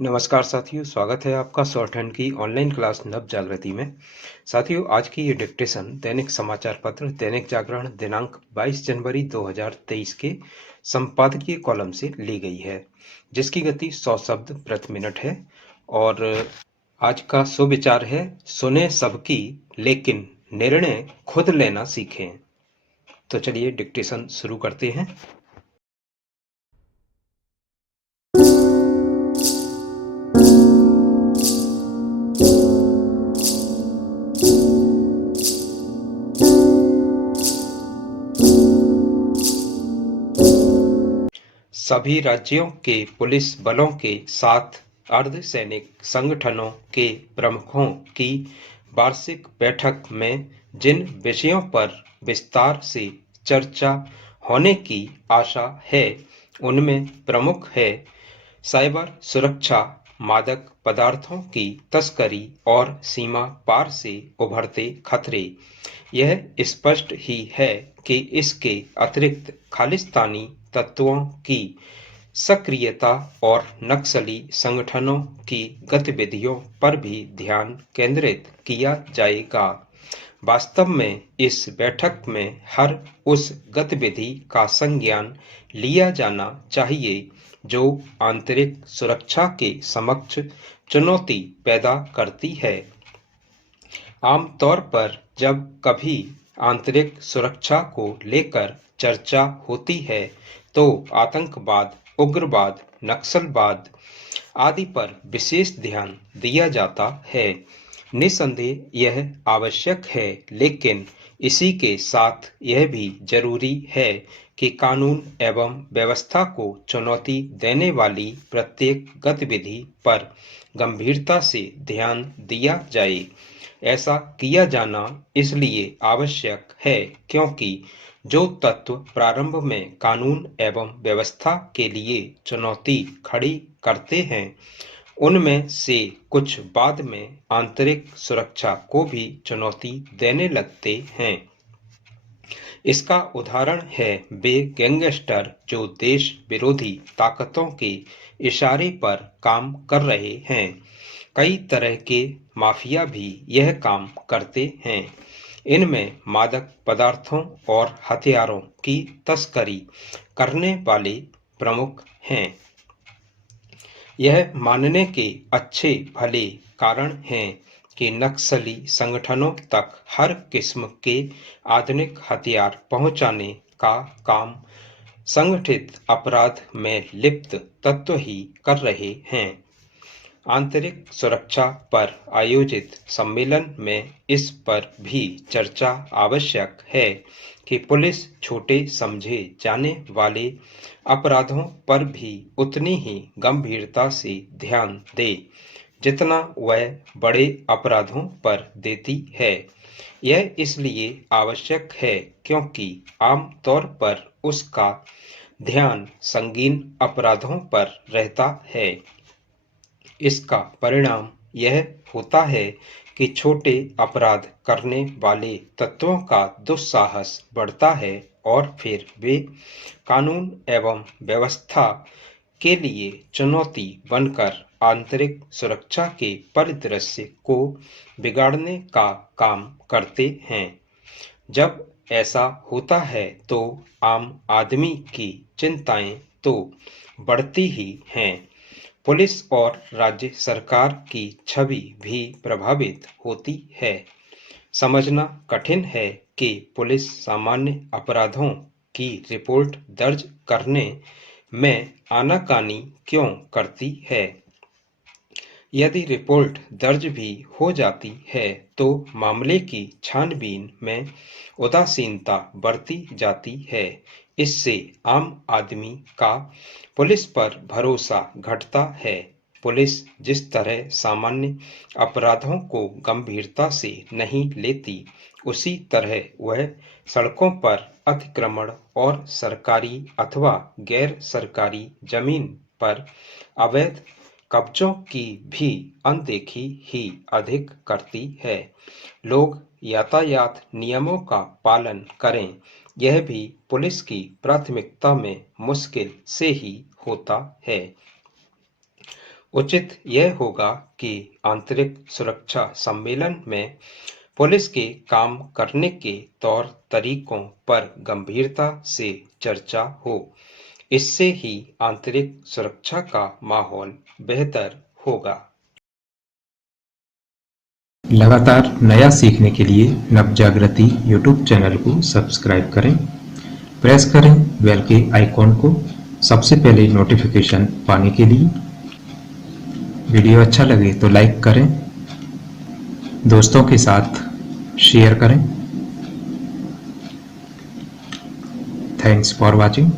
नमस्कार साथियों, स्वागत है आपका शॉर्ट हैंड की ऑनलाइन क्लास नव जागृति में। साथियों, आज की ये डिक्टेशन दैनिक समाचार पत्र दैनिक जागरण दिनांक 22 जनवरी 2023 के संपादकीय कॉलम से ली गई है, जिसकी गति 100 शब्द प्रति मिनट है। और आज का सुविचार है, सुने सबकी लेकिन निर्णय खुद लेना सीखें। तो चलिए डिक्टेशन शुरू करते हैं। सभी राज्यों के पुलिस बलों के साथ अर्धसैनिक संगठनों के प्रमुखों की वार्षिक बैठक में जिन विषयों पर विस्तार से चर्चा होने की आशा है, उनमें प्रमुख है साइबर सुरक्षा, मादक पदार्थों की तस्करी और सीमा पार से उभरते खतरे। यह स्पष्ट ही है कि इसके अतिरिक्त खालिस्तानी तत्वों की सक्रियता और नक्सली संगठनों की गतिविधियों पर भी ध्यान केंद्रित किया जाएगा। वास्तव में इस बैठक में हर उस गतिविधि का संज्ञान लिया जाना चाहिए जो आंतरिक सुरक्षा के समक्ष चुनौती पैदा करती है। आमतौर पर जब कभी आंतरिक सुरक्षा को लेकर चर्चा होती है, तो आतंकवाद, उग्रवाद, नक्सलवाद आदि पर विशेष ध्यान दिया जाता है। निस्संदेह यह आवश्यक है, लेकिन इसी के साथ यह भी जरूरी है कि कानून एवं व्यवस्था को चुनौती देने वाली प्रत्येक गतिविधि पर गंभीरता से ध्यान दिया जाए। ऐसा किया जाना इसलिए आवश्यक है क्योंकि जो तत्व प्रारंभ में कानून एवं व्यवस्था के लिए चुनौती खड़ी करते हैं, उनमें से कुछ बाद में आंतरिक सुरक्षा को भी चुनौती देने लगते हैं। इसका उदाहरण है वे गैंगस्टर जो देश विरोधी ताकतों के इशारे पर काम कर रहे हैं। कई तरह के माफिया भी यह काम करते हैं। इनमें मादक पदार्थों और हथियारों की तस्करी करने वाले प्रमुख हैं। यह मानने के अच्छे भले कारण हैं कि नक्सली संगठनों तक हर किस्म के आधुनिक हथियार पहुंचाने का काम संगठित अपराध में लिप्त तत्व ही कर रहे हैं। आंतरिक सुरक्षा पर आयोजित सम्मेलन में इस पर भी चर्चा आवश्यक है कि पुलिस छोटे समझे जाने वाले अपराधों पर भी उतनी ही गंभीरता से ध्यान दे जितना वह बड़े अपराधों पर देती है। यह इसलिए आवश्यक है क्योंकि आम तौर पर उसका ध्यान संगीन अपराधों पर रहता है। इसका परिणाम यह होता है कि छोटे अपराध करने वाले तत्वों का दुस्साहस बढ़ता है और फिर वे कानून एवं व्यवस्था के लिए चुनौती बनकर आंतरिक सुरक्षा के परिदृश्य को बिगाड़ने का काम करते हैं। जब ऐसा होता है तो आम आदमी की चिंताएं तो बढ़ती ही हैं। पुलिस और राज्य सरकार की छवि भी प्रभावित होती है। समझना कठिन है कि पुलिस सामान्य अपराधों की रिपोर्ट दर्ज करने में आनाकानी क्यों करती है। यदि रिपोर्ट दर्ज भी हो जाती है तो मामले की छानबीन में उदासीनता बरती जाती है। इससे आम आदमी का पुलिस पर भरोसा घटता है। पुलिस जिस तरह सामान्य अपराधों को गंभीरता से नहीं लेती, उसी तरह वह सड़कों पर अतिक्रमण और सरकारी अथवा गैर सरकारी जमीन पर अवैध कब्जों की भी अनदेखी ही अधिक करती है। लोग यातायात नियमों का पालन करें, यह भी पुलिस की प्राथमिकता में मुश्किल से ही होता है। उचित यह होगा कि आंतरिक सुरक्षा सम्मेलन में पुलिस के काम करने के तौर तरीकों पर गंभीरता से चर्चा हो। इससे ही आंतरिक सुरक्षा का माहौल बेहतर होगा। लगातार नया सीखने के लिए नवजागृति यूट्यूब चैनल को सब्सक्राइब करें, प्रेस करें बेल के आइकॉन को सबसे पहले नोटिफिकेशन पाने के लिए। वीडियो अच्छा लगे तो लाइक करें, दोस्तों के साथ शेयर करें। Thanks for watching.